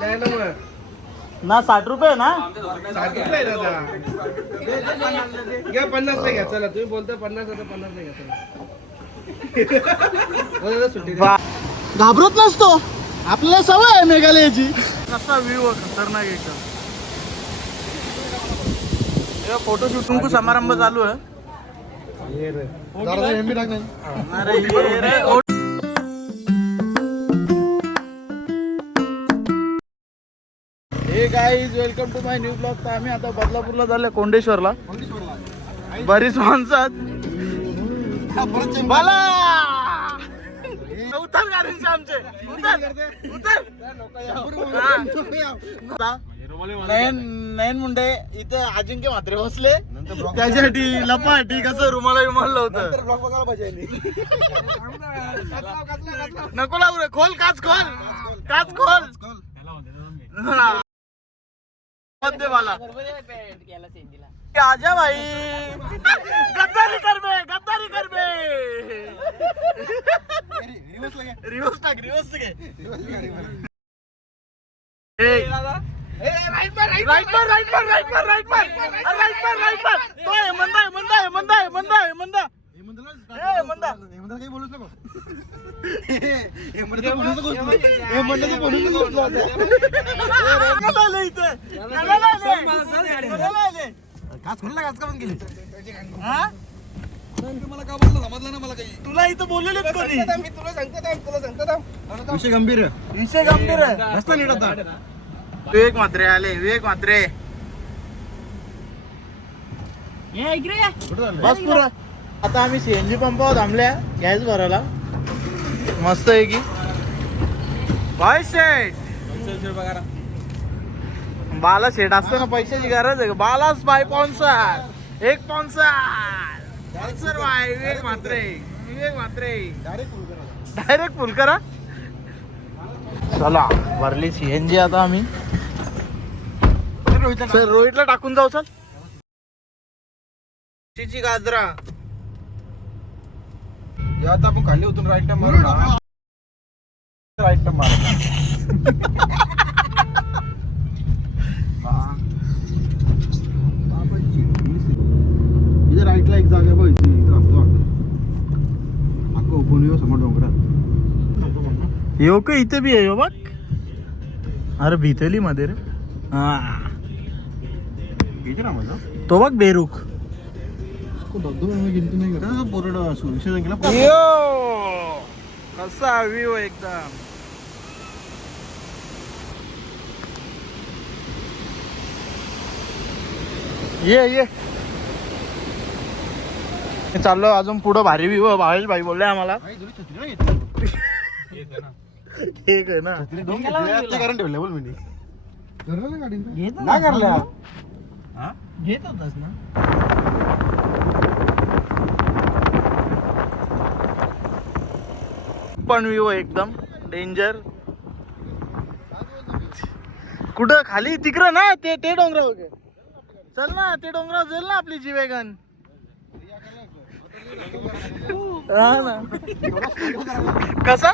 ना 60 रुपये ना 60 रुपये दादा घ्या 50 नाही घ्या चला तुम्ही बोलता 50 आता 50 नाही घ्या चला सुट्टी द्या. घाबरत नसतो आपल्याला सवय आहे मेघालयाची. कसा व्ह्यू खतरनाक एकदम. फोटो शूटिंग को समारंभ चालू आहे. Hey guys welcome to my new blog. तर आम्ही आता बदलापूरला झाले कोंडेश्वरला. बरीच माणसात बाला उतर गाडीचे आमचे उतर नयन मुंडे इथे अजिंक्य म्हात्रे बसले त्याच्यासाठी लपाटी कसं रुमाला लावतं. नको लागू रे. खोल काच खोल काच खोल मला आजा भाई गद्दारी कर बे रिवर्स टाक राईट मंदा काही बोलूच नको. काच खोलला काच का पण गेली मला का बोललं समजलं ना मला काही. तुला इथं बोललेलं कोणी. मी तुला सांगतो विषय गंभीर आहे रस्ता नीट होता. विवेक म्हात्रे आले. बस पुरा. आता आम्ही सीएनजी पंपावर थांबल्या गॅस भरायला. मस्त आहे की बाय शेट. बाला शेट असतो ना पैशाची गरज आहे. बालाच बाय स्पॉन्सर एक sponsor by Vivek Mhatre direct फुल करा. चला भरली सीएनजी आता आम्ही. रोहितला टाकून जाऊ. चल ची गाजरा या आता आपण खाली उतरून राईट टर्न मारू. राईट टर्न मारू. इथे राईटला एक जागा पाहिजे. अक्का ओपन येऊ समोर डोंगरात येऊ का. इथे बी आहे बघ. अरे भितली मध्ये रे. हा तो बघ बेरूक कसा व्ह्यू एकदम. ये चाललो अजून पुढं. भारी व्ह्यू भावेश भाई बोलले आम्हाला. ठीक आहे ना. ठेवले बोल मी घेत होतास ना. पण व्ह्यू एकदम डेंजर. कुठं खाली तिकडं ना ते डोंगरा वगैरे. चल ना ते डोंगरावर जाईल ना आपली जी वॅगन. हा ना कसा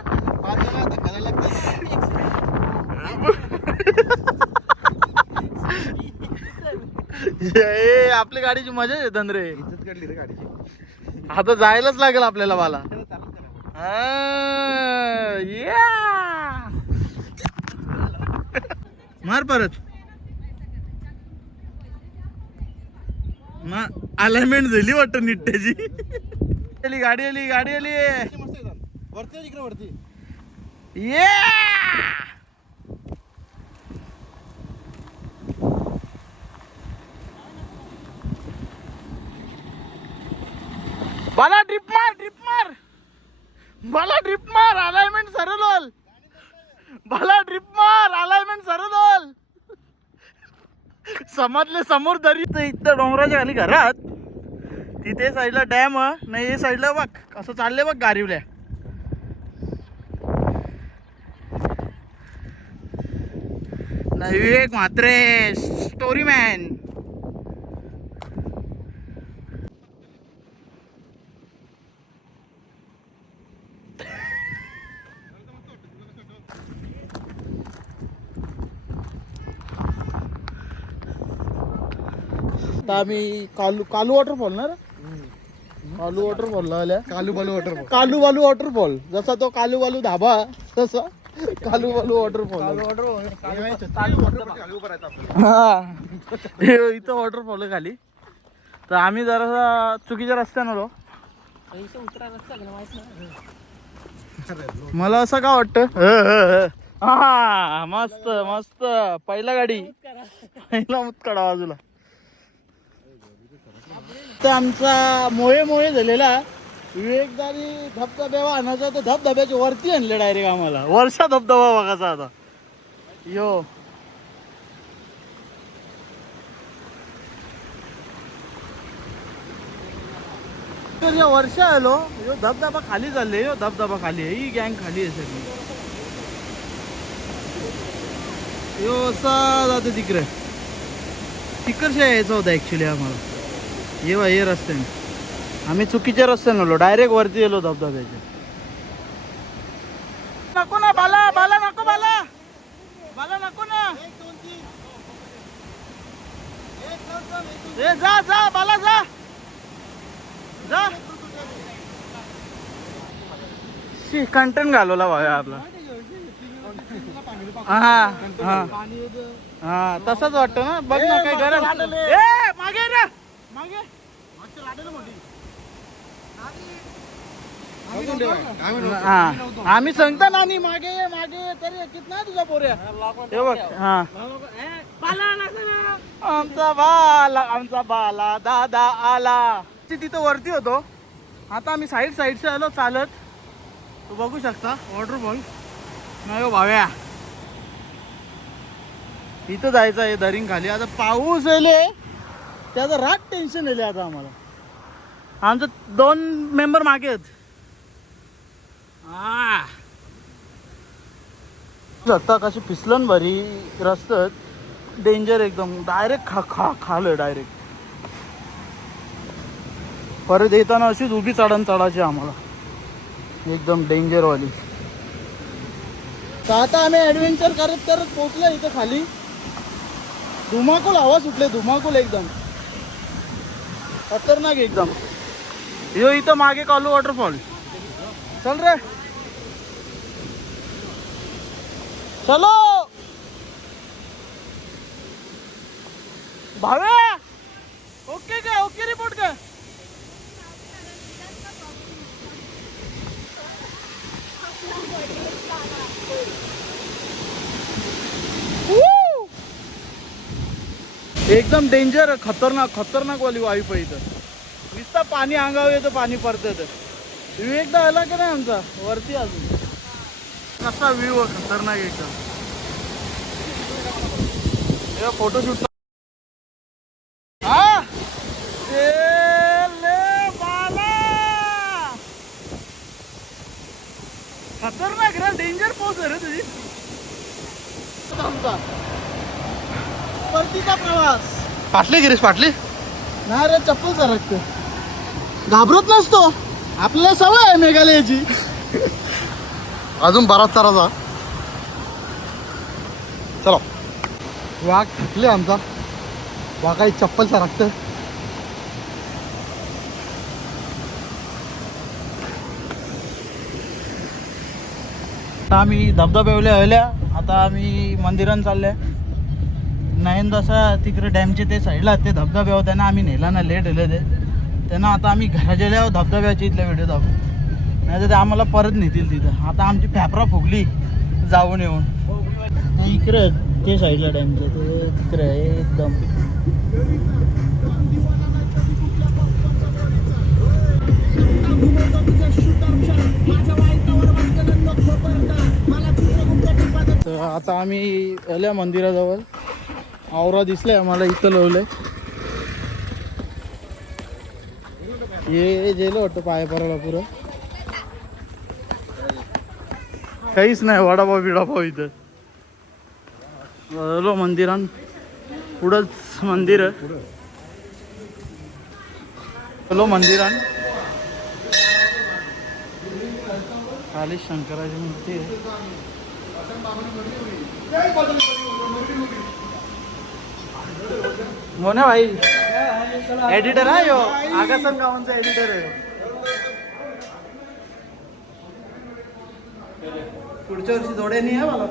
आपली गाडीची मजा येत रे. इज्जत काढली रे गाडीची. आता जायलाच लागेल आपल्याला. मला मार परत. अलाइनमेंट झाली वाटतं नीट त्याची. गाडी आली वरती तिकडे वरती. ये बाला ड्रिप मार अलाइनमेंट सरळ होल. बाला ड्रिप मार अलाइनमेंट सरळ होल. समजले समोर दरी. इथं डोंगराच्या खाली घरात तिथे साईडला डॅम नाही. हे साईडला बघ असं चाललंय बघ गारिवल्या. नाही विवेक म्हात्रे स्टोरी मॅन. आता आम्ही कालू वॉटरफॉल ना रे? कालू वॉटरफॉल आल्या. कालू बालू वॉटरफॉल जसा तो कालू बालू धाबा तसा कालू बालू वॉटरफॉल. हा इथं वॉटरफॉल आहे खाली. तर आम्ही जरा चुकीच्या रस्त्यानं आलो. मला असं का वाटतं हा मस्त मस्त पहिला गाडी पहिला मुतकडा बाजूला. तर आमचा मोळे झालेला विवेकदानी धबधब्यावर आणायचा तर धबधब्याच्या वरती आणले डायरेक्ट आम्हाला. वर्षा धबधबा बघायचा आता यो. वर्ष आलो यो धबधबा खाली चालले. यो धबधबा खाली आहे. ही गँग खाली आहे सगळी. यो असा जातो तिकडे. तिकडच्या यायचं होतं ऍक्च्युली आम्हाला. ये रस्त्याने आम्ही चुकीच्या रस्त्याने आलो. डायरेक्ट वरती गेलो धबधब्याच्या. नको ना बाला नको बाला नको ना. जा बाला जा. कंटेंट घालवला भाव्या आपला. हा तसंच वाटतं ना. बघ ना काही गरज मागे ना मागे. आम्ही सांगता नानी मागे तरी कितना तुझा पोऱ्या. हे बघ हा आमचा बाला दादा आला. तिथं वरती होतो. आता आम्ही साईडचे आलो चालत. तू बघू शकता वॉटरफॉल नाही भाव्या. इथं जायचं आहे दरिंग खाली. आता पाऊस येले त्याचं रात टेन्शन येले आता आम्हाला. आमचं 2 मेंबर मागे आहेत. आता कशी फिसलन भरी रस्त्यात डेंजर एकदम. डायरेक्ट खालं डायरेक्ट. परत येताना अशीच उभी चढायची आम्हाला एकदम डेंजरवाली. तर आता आम्ही ॲडव्हेंचर करत पोहोचलो इथं खाली. धुमाकूल हवा सुटले. धुमाकूल एकदम खतरनाक एकदम. यो इथं मागे कालू वॉटरफॉल. चल रे चलो भावे. ओके रिपोर्ट का. एकदम डेंजर खतरनाक वाली वाईफ आहे इथं. नुसता पाणी अंगावर येतं पाणी पडतं. विवेकदा आला की नाही आमचा वरती अजून. कसा व्ह्यू आहे खतरनाक एकदम. फोटोशूट खतरनाक रे. डेंजर पोच आहे रे तुझी. आमचा परतीचा प्रवास. फाटली गिरीश फाटली नाही रे. चप्पल सरकते. घाबरत नसतो आपल्याला सवय आहे मेघालयाची. अजून बराच चाराचा. चलो वाघ थकले आमचा. वाघाची चप्पल सरकते. आम्ही धबधब्यावल्या आल्या. आता आम्ही मंदिरात चालले. नयनदासा तिकडे डॅमचे ते साईडला ते धबधबे होते ना. आम्ही नेला ना लेट आले ते त्यांना. आता आम्ही घरा गेल्यावर धबधब्याचे इथल्या व्हिडिओ दाखवू. नाही तर ते आम्हाला परत नेतील तिथं. आता आमची फॅफरा फुगली जाऊन येऊन. इकडे ते साईडला डॅमचं ते तिकडे आहे एकदम. तर आता आम्ही आल्या मंदिराजवळ. आवरा दिसलाय आम्हाला. इथं लावलंय हे जेलं वाटतं पाया पराला पुरं. काहीच नाही वडापाव बिडापाव इथं. आलो मंदिरात. पुढंच मंदिर आहे. आलो मंदिरात. खाली शंकराची मूर्ती आहे. मोने भाई एडिटर हा यो आगासन गावांचा एडिटर आहे. पुढच्या वर्षी जोडे नाही आहे मला.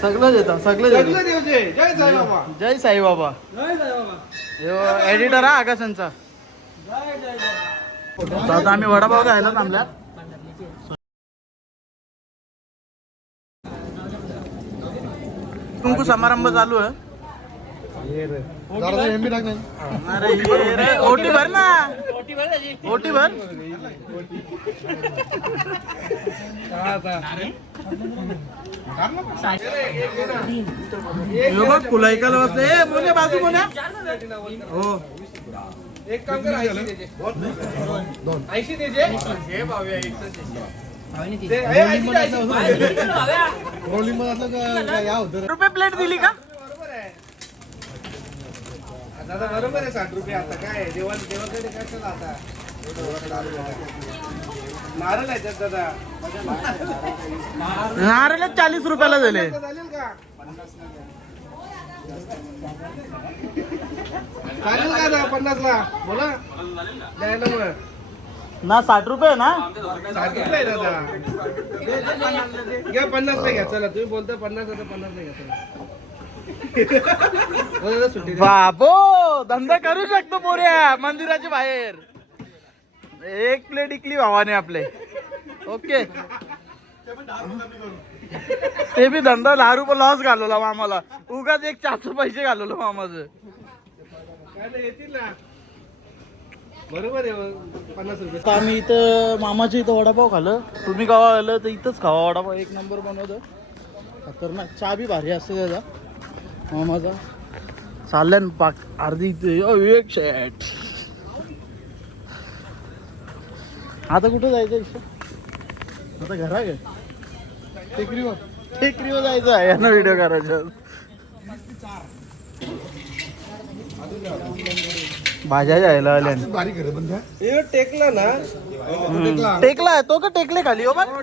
सगळं देता सगळं जय साईबाबा. एडिटर हा आकाशांचा. आता आम्ही वडापाव खायला थांबल्या. कुंकू समारंभ चालू आहे. ओटी भर ना. ओटी भर. फुलायकाला बसले बोले बाजू बोल्या. हो एक काम कर 80 द्यायचे. रुपये प्लेट दिली का दादा? बरोबर आहे 60 रुपये. आता काय देवाकडे काय चला आता नारळ आहे त्यात दादा. नारळ 40 रुपयाला झाले. चालेल का? चालेल का दादा 50 ला बोला द्यायला मग ना 60 रुपये ना. 60 रुपये दादा घ्या. 50 ला घ्या. चला तुम्ही बोलता 50 आता 50 ला घ्या. चला सुट्टी द्या. बाबो धंदा करू शकतो पोऱ्या मंदिराच्या बाहेर. एक प्लेट इकली भावाने आपले. ओके ते बी धंदा 10 रुपये लॉस घालवला मामाला. उगाच एक 400 पैसे घालवलं मामाचं. काय नाही येतील ना. बरोबर आहे 50 रुपये. आता आम्ही इथं मामाच्या इथं वडापाव खाल्लं. तुम्ही गावा आलं तर इथंच खावा वडापाव. एक नंबर बनवतं खतरनाक. चहा बी भारी असते त्याचा मामाचा. चालल्या ना पाक अर्धी इथे एक शेट. आता कुठं जायचं इथं? आता घरा गे टेकरीवर जायचं आहे यांना व्हिडिओ करायचा. भाज्या जायला आल्या टेकला ना. टेकला तो का टेकले खाली. हो बघ हो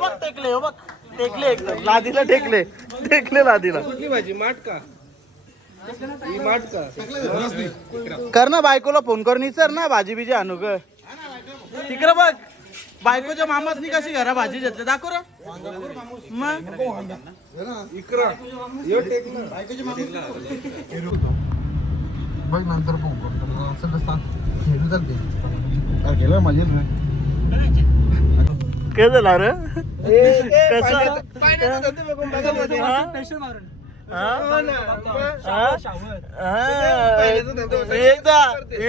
बघ टेकले. हो बघ टेकले एकदम लादीला टेकले. टेकले लादीला. कुठली भाजी? माठ का? ही माठ का? कर ना बायकोला फोन करून विचार ना भाजी बिजी आणू ग. तिकडं बघ बायकोच्या मामासनी कशी घरा भाजी घेतली दाखव रे. मग इकरा यो टेकला. बघ नंतर गेलं मजेत नाही. काय झालं रे. पाण्याचा धंदे बघून बघा मध्ये.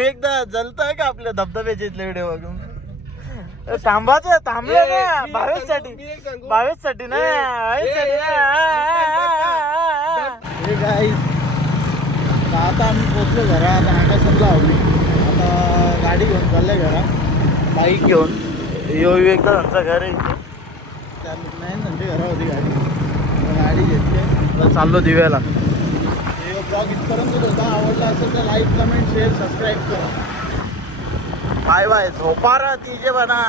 एकदा जलतंय का आपल्या धबधब्याचे इथले व्हिडिओ बघून. थांबायचं थांबलं ना 22 साठी ना 22 साठी ना. आता आम्ही पोचलो घरा. आता आकाशाला आवडली. आता गाडी घेऊन चाललंय घरा. बाईक घेऊन यो एकदा त्यांचं घर आहे इथे. त्या नाही त्यांची घरा होती गाडी. गाडी घेतली. आता चाललो दिव्याला. हे ब्लॉग इथपर्यंत होता. आवडला असेल तर लाईक कमेंट शेअर सबस्क्राईब करा. Bye bye. झोपारा तिजे बना.